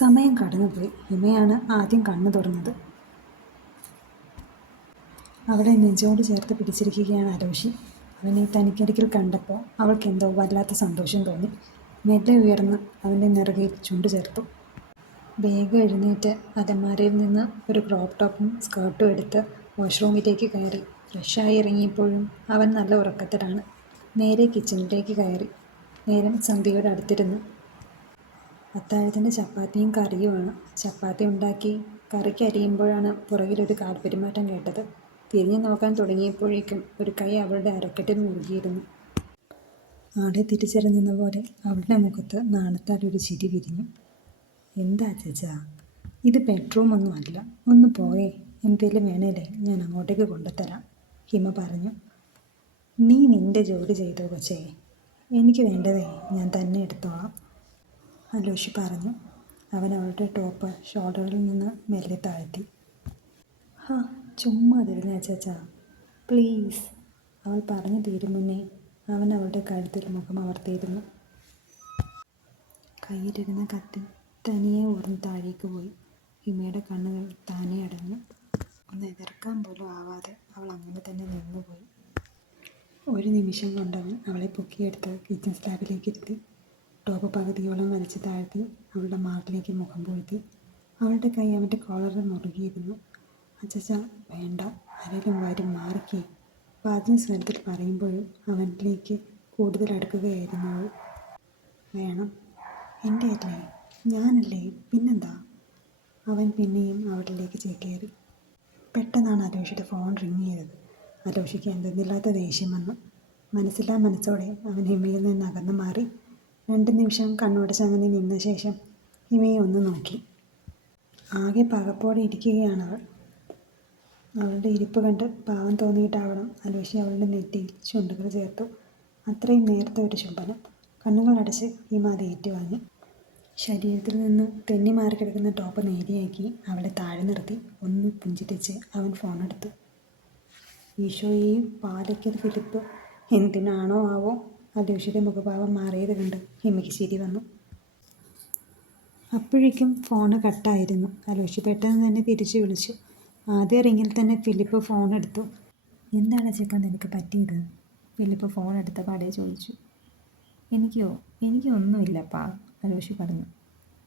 സമയം കടന്നുപോയി. ഹിമയാണ് ആദ്യം കണ്ണു തുറന്നത്. അവളെ നെഞ്ചോട് ചേർത്ത് പിടിച്ചിരിക്കുകയാണ് അരോഷി. അവനെ തനിക്കരികിൽ കണ്ടപ്പോൾ അവൾക്കെന്തോ വല്ലാത്ത സന്തോഷം തോന്നി. മെല്ലെ ഉയർന്ന് അവൻ്റെ നെറുകയിൽ ചുണ്ടു ചേർത്തു. വേഗം എഴുന്നേറ്റ് അലമാരയിൽ നിന്ന് ഒരു ക്രോപ്പ് ടോപ്പും സ്കേർട്ടും എടുത്ത് വാഷ്റൂമിലേക്ക് കയറി. ഫ്രഷായി ഇറങ്ങിയപ്പോഴും അവൻ നല്ല ഉറക്കത്തിലാണ്. നേരെ കിച്ചണിലേക്ക് കയറി. നേരം സന്ധ്യയോട് അടുത്തിരുന്നു. അത്താഴത്തിന് ചപ്പാത്തിയും കറിയുമാണ്. ചപ്പാത്തി ഉണ്ടാക്കി കറിക്ക് അരിയുമ്പോഴാണ് പുറകിലൊരു കാൽപ്പെരുമാറ്റം കേട്ടത്. തിരിഞ്ഞു നോക്കാൻ തുടങ്ങിയപ്പോഴേക്കും ഒരു കൈ അവളുടെ അരക്കെട്ടിൽ മുറുകിയിരുന്നു. ആളെ തിരിച്ചറിഞ്ഞെന്ന പോലെ അവളുടെ മുഖത്ത് നാണത്താൽ ഒരു ചിരി വിരിഞ്ഞു. എന്താ ചേച്ചാ, ഇത് ബെഡ്റൂമൊന്നും അല്ല, ഒന്ന് പോയേ, എന്തേലും വേണേലേ ഞാൻ അങ്ങോട്ടേക്ക് കൊണ്ടുതരാം, ഹിമ പറഞ്ഞു. നീ നിന്റെ ജോലി ചെയ്തോ കൊച്ചേ, എനിക്ക് വേണ്ടതേ ഞാൻ തന്നെ എടുത്തോളാം, അലോഷി പറഞ്ഞു. അവൻ അവളുടെ ടോപ്പ് ഷോൾഡറിൽ നിന്ന് മെല്ലെ താഴ്ത്തി. ഹാ, ചുമ്മാ തരുന്ന ചേച്ചാ, പ്ലീസ്, അവൾ പറഞ്ഞു തീരും മുന്നേ അവൻ അവളുടെ കഴുത്തിൽ മുഖം അമർത്തിയിരുന്നു. കയ്യിലിരുന്ന കത്തി തനിയെ ഊർന്ന് താഴേക്ക് പോയി. ഹിമയുടെ കണ്ണുകൾ താനെ അടഞ്ഞു. ഒന്ന് എതിർക്കാൻ പോലും ആവാതെ അവൾ അങ്ങനെ തന്നെ നിന്നുപോയി. ഒരു നിമിഷം കൊണ്ടവൻ അവളെ പൊക്കിയെടുത്ത് കിച്ചൺ സ്ലാബിലേക്ക് ഇരുത്തി. ടോപ്പ് പകുതിയോളം വലിച്ചു താഴ്ത്തി അവളുടെ മാറിലേക്ക് മുഖം പൂഴ്ത്തി. അവളുടെ കൈ അവൻ്റെ കോളറിൽ മുറുകിയിരുന്നു. അച്ചച്ച, വേണ്ട, ആരെങ്കിലും വരും, മാറിക്കേ, വാതിന് സ്വരത്തിൽ പറയുമ്പോഴും അവനിലേക്ക് കൂടുതൽ അടുക്കുകയായിരുന്നു അവൾ. വേണം, എൻ്റെ അല്ലേ, ഞാനല്ലേ, പിന്നെന്താ, അവൻ പിന്നെയും അവളിലേക്ക് ചേക്കേറി. പെട്ടെന്നാണ് അലോഷിയുടെ ഫോൺ റിങ് ചെയ്തത്. അലോഷിക്ക് എന്തെന്നില്ലാത്ത ദേഷ്യം വന്നു. മനസ്സില്ലാ മനസ്സോടെ അവൻ ഹിമയിൽ നിന്ന് അകന്നു മാറി. 2 നിമിഷം കണ്ണുടച്ചങ്ങനെ നിന്ന ശേഷം ഹിമയെ ഒന്ന് നോക്കി. ആകെ പകപ്പോടെ ഇരിക്കുകയാണവൾ. അവളുടെ ഇരിപ്പ് കണ്ട് പാവം തോന്നിയിട്ടാവണം അലോഷി അവളുടെ നെറ്റിയിൽ ചുണ്ടുകൾ ചേർത്തു. അത്രയും നേരത്തെ ഒരു ചുംബനം. കണ്ണുകൾ അടച്ച് ഹിമ അത് ഏറ്റുവാങ്ങി. ശരീരത്തിൽ നിന്ന് തെന്നി മാറിക്കിടക്കുന്ന ടോപ്പ് നേരെയാക്കി അവളെ താഴെ നിർത്തി ഒന്ന് പുഞ്ചിരിച്ച് അവൻ ഫോണെടുത്തു. ഈശോയെയും പാലക്കൽ ഫിലിപ്പ്, എന്തിനാണോ ആവോ അലോഷിയുടെ മുഖഭാവം മാറിയത് കണ്ട് ഹിമയ്ക്ക് ചിരി വന്നു. അപ്പോഴേക്കും ഫോണ് കട്ടായിരുന്നു. അലോഷി പെട്ടെന്ന് തന്നെ തിരിച്ചു വിളിച്ചു. ആദ്യ റിങ്ങിൽ തന്നെ ഫിലിപ്പ് ഫോൺ എടുത്തു. എന്താണ് ചെക്കൻ നിനക്ക് പറ്റിയത്? ഫിലിപ്പ് ഫോൺ എടുത്ത പാടെ ചോദിച്ചു. എനിക്കൊന്നുമില്ലപ്പാ, അലോഷി പറഞ്ഞു.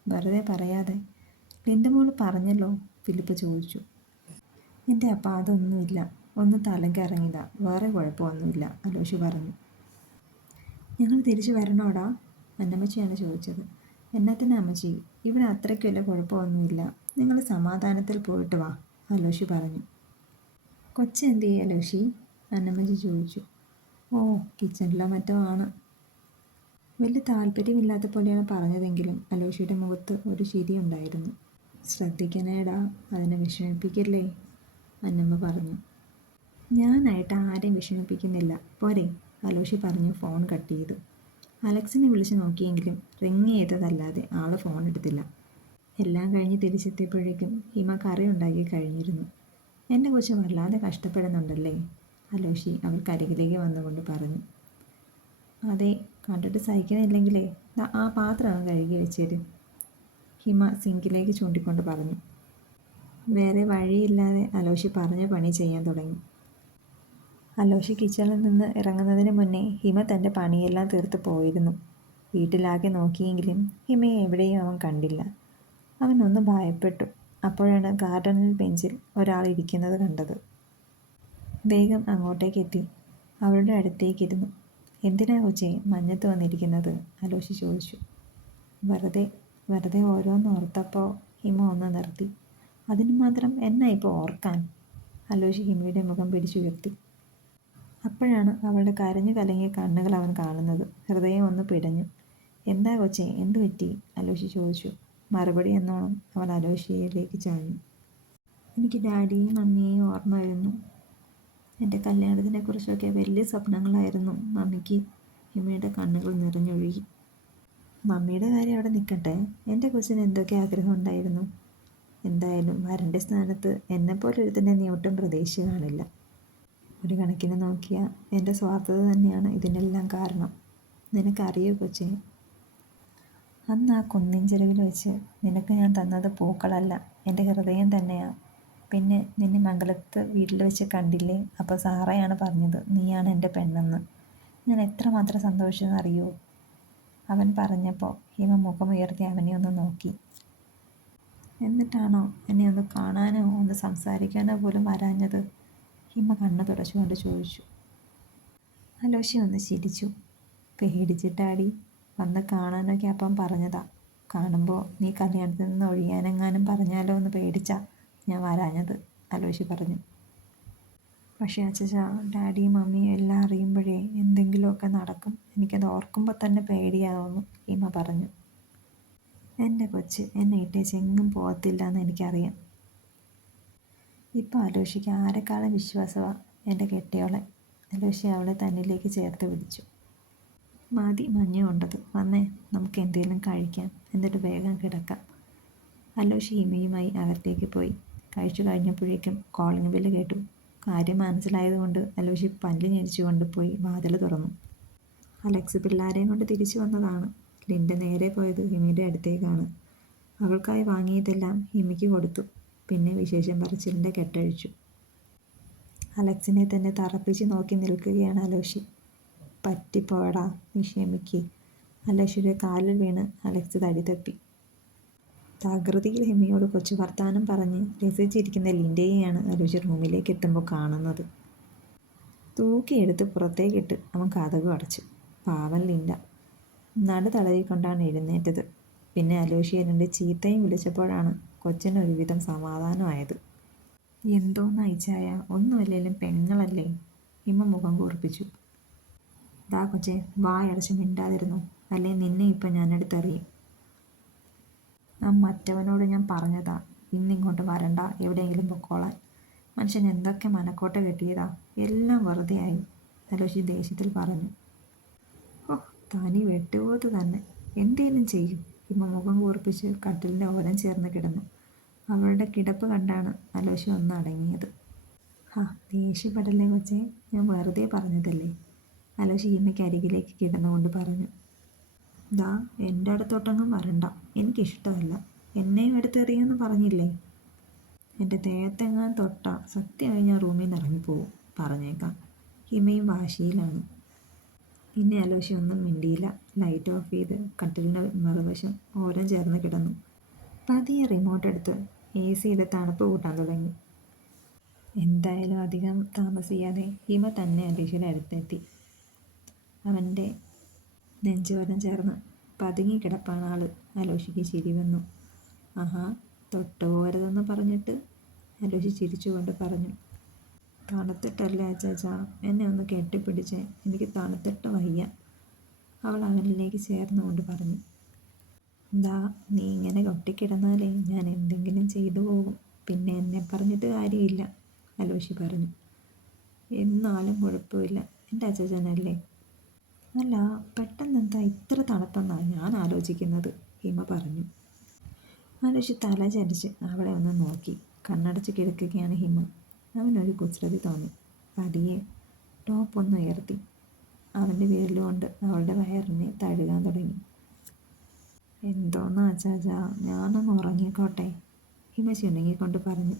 വെറുതെ പറയാതെ, എൻ്റെ മോള് പറഞ്ഞല്ലോ, ഫിലിപ്പ് ചോദിച്ചു. എൻ്റെ അപ്പ അതൊന്നുമില്ല, ഒന്ന് തലയ്ക്ക് ഇറങ്ങിയതാ, വേറെ കുഴപ്പമൊന്നുമില്ല, അലോഷി പറഞ്ഞു. ഞങ്ങൾ തിരിച്ചു വരണോടാ, അന്നമ്മച്ചിയാണ് ചോദിച്ചത്. എന്നാത്തിനാ അമ്മച്ചി, ഇവിടെ അത്രയ്ക്ക് വലിയ കുഴപ്പമൊന്നുമില്ല, നിങ്ങൾ സമാധാനത്തിൽ പോയിട്ട് വാ, അലോഷി പറഞ്ഞു. കൊച്ചെന്ത് ചെയ്യും അലോഷി, അന്നമ്മച്ചി ചോദിച്ചു. ഓ, കിച്ചണിലോ മറ്റോ ആണ്. വലിയ താല്പര്യമില്ലാത്ത പോലെയാണ് പറഞ്ഞതെങ്കിലും അലോഷിയുടെ മുഖത്ത് ഒരു ചിരി ഉണ്ടായിരുന്നു. ശ്രദ്ധിക്കണേടാ, അതിനെ വിഷമിപ്പിക്കല്ലേ, അന്നമ്മ പറഞ്ഞു. ഞാനായിട്ട് ആരെയും വിഷമിപ്പിക്കുന്നില്ല, പോരെ, അലോഷി പറഞ്ഞു ഫോൺ കട്ട് ചെയ്തു. അലക്സിനെ വിളിച്ച് നോക്കിയെങ്കിലും റിങ് ചെയ്തതല്ലാതെ ആൾ ഫോൺ എടുത്തില്ല. എല്ലാം കഴിഞ്ഞ് തിരിച്ചെത്തിയപ്പോഴേക്കും ഹിമ കറി ഉണ്ടാക്കി കഴിഞ്ഞിരുന്നു. എൻ്റെ കൊച്ച് വല്ലാതെ കഷ്ടപ്പെടുന്നുണ്ടല്ലേ, അലോഷി അവൾക്കരികിലേക്ക് വന്നുകൊണ്ട് പറഞ്ഞു. അതെ, കണ്ടിട്ട് സഹിക്കുന്നില്ലെങ്കിലേ ആ പാത്രം കഴുകി വെച്ചേരും, ഹിമ സിങ്കിലേക്ക് ചൂണ്ടിക്കൊണ്ട് പറഞ്ഞു. വേറെ വഴിയില്ലാതെ അലോഷി പറഞ്ഞ പണി ചെയ്യാൻ തുടങ്ങി. അലോഷി കിച്ചണിൽ നിന്ന് ഇറങ്ങുന്നതിന് മുന്നേ ഹിമ തൻ്റെ പണിയെല്ലാം തീർത്ത് പോയിരുന്നു. വീട്ടിലാകെ നോക്കിയെങ്കിലും ഹിമയെ എവിടെയും അവൻ കണ്ടില്ല. അവൻ ഒന്ന് ഭയപ്പെട്ടു. അപ്പോഴാണ് ഗാർഡനിൽ ബെഞ്ചിൽ ഒരാൾ ഇരിക്കുന്നത് കണ്ടത്. വേഗം അങ്ങോട്ടേക്കെത്തി അവളുടെ അടുത്തേക്കിരുന്നു. എന്തിനാ കൊച്ചേ മഞ്ഞത്ത് വന്നിരിക്കുന്നത്, അലോഷി ചോദിച്ചു. വെറുതെ ഓരോന്ന് ഓർത്തപ്പോൾ ഹിമ ഒന്ന് നിർത്തി. അതിന് മാത്രം എന്നാ ഇപ്പോൾ ഓർക്കാൻ, അലോഷി ഹിമയുടെ മുഖം പിടിച്ചുയർത്തി. അപ്പോഴാണ് അവളുടെ കരഞ്ഞു കലങ്ങിയ കണ്ണുകൾ അവൻ കാണുന്നത്. ഹൃദയം ഒന്ന് പിടഞ്ഞു. എന്താ കൊച്ചേ, എന്തു പറ്റി, അലോഷി ചോദിച്ചു. മറുപടി എന്നോണം അവൾ അലോഷിയയിലേക്ക് ചാഞ്ഞു. എനിക്ക് ഡാഡിയെയും മമ്മിയെയും ഓർമ്മ വരുന്നു. എൻ്റെ കല്യാണത്തിനെക്കുറിച്ചൊക്കെ വലിയ സ്വപ്നങ്ങളായിരുന്നു മമ്മിക്ക്, ഹിമയുടെ കണ്ണുകൾ നിറഞ്ഞൊഴുകി. മമ്മിയുടെ കാര്യം അവിടെ നിൽക്കട്ടെ, എൻ്റെ കൊച്ചിന് എന്തൊക്കെ ആഗ്രഹം ഉണ്ടായിരുന്നു. എന്തായാലും വരൻ്റെ സ്ഥാനത്ത് എന്നെപ്പോലെ ഒരുത്തന്നെ നീ ഒട്ടും പ്രതീക്ഷിച്ച് കാണില്ല. ഒരു കണക്കിന് നോക്കിയാൽ എൻ്റെ സ്വാർത്ഥത തന്നെയാണ് ഇതിനെല്ലാം കാരണം. നിനക്കറിയോ കൊച്ചേ, അന്ന് ആ കുന്നിൻ ചെരുവിൽ വെച്ച് നിനക്ക് ഞാൻ തന്നത് പൂക്കളല്ല, എൻ്റെ ഹൃദയം തന്നെയാ. പിന്നെ നിന്നെ മംഗലത്ത് വീട്ടിൽ വെച്ച് കണ്ടില്ലേ, അപ്പോൾ സാറയാണ് പറഞ്ഞത് നീയാണ് എൻ്റെ പെണ്ണെന്ന്. ഞാൻ എത്രമാത്രം സന്തോഷിച്ചെന്നറിയോ? അവൻ പറഞ്ഞപ്പോൾ ഹിമ മുഖമുയർത്തി അവനെ ഒന്ന് നോക്കി. എന്നിട്ടാണോ എന്നെ ഒന്ന് കാണാനോ ഒന്ന് സംസാരിക്കാനോ പോലും വരാഞ്ഞത്? ഹിമ കണ്ണ് തുടച്ചുകൊണ്ട് ചോദിച്ചു. അലോഷി ഒന്ന് ചിരിച്ചു. പേടിച്ചിട്ടാടി, വന്ന് കാണാനൊക്കെ അപ്പം പറഞ്ഞതാ. കാണുമ്പോൾ നീ കല്യാണത്തിൽ നിന്ന് ഒഴിയാനെങ്ങാനും പറഞ്ഞാലോ എന്ന് പേടിച്ചാ ഞാൻ വരാഞ്ഞത്, അലോഷി പറഞ്ഞു. പക്ഷേ അച്ഛാ, ഡാഡിയും മമ്മിയും എല്ലാം അറിയുമ്പോഴേ എന്തെങ്കിലുമൊക്കെ നടക്കും. എനിക്കത് ഓർക്കുമ്പോൾ തന്നെ പേടിയാവുന്നു, ഹിമ പറഞ്ഞു. എൻ്റെ കൊച്ച് എന്നെ ഇട്ടേച്ച് എങ്ങും പോകത്തില്ല എന്ന് എനിക്കറിയാം. ഇപ്പോൾ അലോഷിക്ക് ആരെക്കാളും വിശ്വാസമാണ് എൻ്റെ കെട്ടിയോളെ. അലോഷി അവളെ തന്നിലേക്ക് ചേർത്ത് പിടിച്ചു. മതി മഞ്ഞ് കൊണ്ടത്, വന്നേ നമുക്ക് എന്തെങ്കിലും കഴിക്കാം, എന്നിട്ട് വേഗം കിടക്കാം. അലോഷി ഹിമയുമായി അകത്തേക്ക് പോയി. കഴിച്ചു കഴിഞ്ഞപ്പോഴേക്കും കോളിംഗ് ബെല്ല് കേട്ടു. കാര്യം മനസ്സിലായതുകൊണ്ട് അലോഷി പല്ല് ഞെരിച്ചുകൊണ്ട് പോയി വാതിൽ തുറന്നു. അലക്സ് പിള്ളാരെയും കൊണ്ട് തിരിച്ചു വന്നതാണ്. ലിൻഡ നേരെ പോയത് ഹിമയുടെ അടുത്തേക്കാണ്. അവൾക്കായി വാങ്ങിയതെല്ലാം ഹിമയ്ക്ക് കൊടുത്തു. പിന്നെ വിശേഷം പറച്ചിലിൻ്റെ കെട്ടഴിച്ചു. അലക്സിനെ തന്നെ തറപ്പിച്ച് നോക്കി നിൽക്കുകയാണ് അലോഷി. പറ്റിപ്പോടാ, നീ ക്ഷമിക്ക്. അലോഷിയുടെ കാലിൽ വീണ് അലക്സ് തടി തപ്പി. തകൃതിയിൽ ഹിമയോട് കൊച്ചു വർത്താനം പറഞ്ഞ് രസിച്ചിരിക്കുന്ന ലിൻഡയെയാണ് അലോഷി റൂമിലേക്ക് എത്തുമ്പോൾ കാണുന്നത്. തൂക്കിയെടുത്ത് പുറത്തേക്കിട്ട് അവൻ കതകു അടച്ചു. പാവൻ ലിൻഡ നടു തടവിക്കൊണ്ടാണ് എഴുന്നേറ്റത്. പിന്നെ അലോഷിയെ രണ്ട് ചീത്തയും വിളിച്ചപ്പോഴാണ് കൊച്ചിന് ഒരുവിധം സമാധാനമായത്. എന്തോന്ന് അയച്ചായ, ഒന്നുമല്ലേലും പെങ്ങളല്ലേ, ഹിമ മുഖം കൂർപ്പിച്ചു. ദാ കൊച്ചെ, വായടച്ച് മിണ്ടാതിരുന്നു, അല്ലേ നിന്നെ ഇപ്പം ഞാനെടുത്തെറിയും. ആ മറ്റവനോട് ഞാൻ പറഞ്ഞതാ ഇന്നിങ്ങോട്ട് വരണ്ട, എവിടെയെങ്കിലും പൊക്കോളാൻ. മനുഷ്യൻ എന്തൊക്കെ മനക്കോട്ട കെട്ടിയതാ, എല്ലാം വെറുതെ ആയി, അലോഷി ദേഷ്യത്തിൽ പറഞ്ഞു. ഓ, തനി വെട്ടുപോത്ത് തന്നെ, എന്തേലും ചെയ്യും. ഹിമ മുഖം കൂർപ്പിച്ച് കട്ടിലിൻ്റെ ഓരം ചേർന്ന് കിടന്നു. അവളുടെ കിടപ്പ് കണ്ടാണ് അലോഷി ഒന്ന് അടങ്ങിയത്. ദേഷ്യപ്പെടല്ലേ കൊച്ചേ, ഞാൻ വെറുതെ പറഞ്ഞതല്ലേ, അലോഷി ഹിമയ്ക്ക് അരികിലേക്ക് കിടന്നുകൊണ്ട് പറഞ്ഞു. ദാ എൻ്റെ അടുത്തോട്ടൊന്നും വരണ്ട, എനിക്കിഷ്ടമല്ല. എന്നെയും എടുത്തെറിയുമെന്ന് പറഞ്ഞില്ലേ? എൻ്റെ ദേഹത്തെങ്ങാൻ തൊട്ടാ സത്യമായി ഞാൻ റൂമിൽ നിന്ന് ഇറങ്ങിപ്പോവും, പറഞ്ഞേക്കാം. ഹിമയും വാശിയിലാണ്. പിന്നെ അലോഷി ഒന്നും മിണ്ടിയില്ല. ലൈറ്റ് ഓഫ് ചെയ്ത് കട്ടിലിൻ്റെ മറുവശം ഓരം ചേർന്ന് കിടന്നു. പതിയെ റിമോട്ട് എടുത്ത് AC-യുടെ തണുപ്പ് കൂട്ടാൻ തുടങ്ങി. എന്തായാലും അധികം താമസിയാതെ ഹിമ തന്നെ അലോഷിയുടെ അടുത്തെത്തി. അവൻ്റെ നെഞ്ചോരം ചേർന്ന് പതുങ്ങി കിടപ്പാണ് ആള്. അലോഷിക്ക് ചിരി വന്നു. ആഹാ, തൊട്ടുപോകരുതെന്ന് പറഞ്ഞിട്ട്, അലോഷി ചിരിച്ചുകൊണ്ട് പറഞ്ഞു. തണുത്തിട്ടല്ലേ അച്ചാച്ചാ, എന്നെ ഒന്ന് കെട്ടിപ്പിടിച്ചേ, എനിക്ക് തണുത്തിട്ട് വയ്യ, അവൾ അവനിലേക്ക് ചേർന്നുകൊണ്ട് പറഞ്ഞു. ദാ നീ ഇങ്ങനെ ഒട്ടിക്കിടന്നാലേ ഞാൻ എന്തെങ്കിലും ചെയ്തു പോകും, പിന്നെ എന്നെ പറഞ്ഞിട്ട് കാര്യമില്ല, അലോഷി പറഞ്ഞു. എന്നാലും കുഴപ്പമില്ല, എൻ്റെ അച്ചാച്ചനല്ലേ. അല്ല, പെട്ടെന്ന് എന്താ ഇത്ര തണുപ്പെന്നാണ് ഞാൻ ആലോചിക്കുന്നത്, ഹിമ പറഞ്ഞു. അലോഷി തല ചരിച്ച് അവളെ ഒന്ന് നോക്കി. കണ്ണടച്ച് കിടക്കുകയാണ് ഹിമ. അവനൊരു കുസൃതി തോന്നി. പതിയെ ടോപ്പൊന്ന് ഉയർത്തി അവൻ്റെ വിരലുകൊണ്ട് അവളുടെ വയറിനെ തഴുകാൻ തുടങ്ങി. എന്തോന്നാ അച്ചാച്ചാ, ഞാനൊന്ന് ഉറങ്ങിക്കോട്ടെ, ഹിമ ചിണുങ്ങിക്കൊണ്ട് പറഞ്ഞു.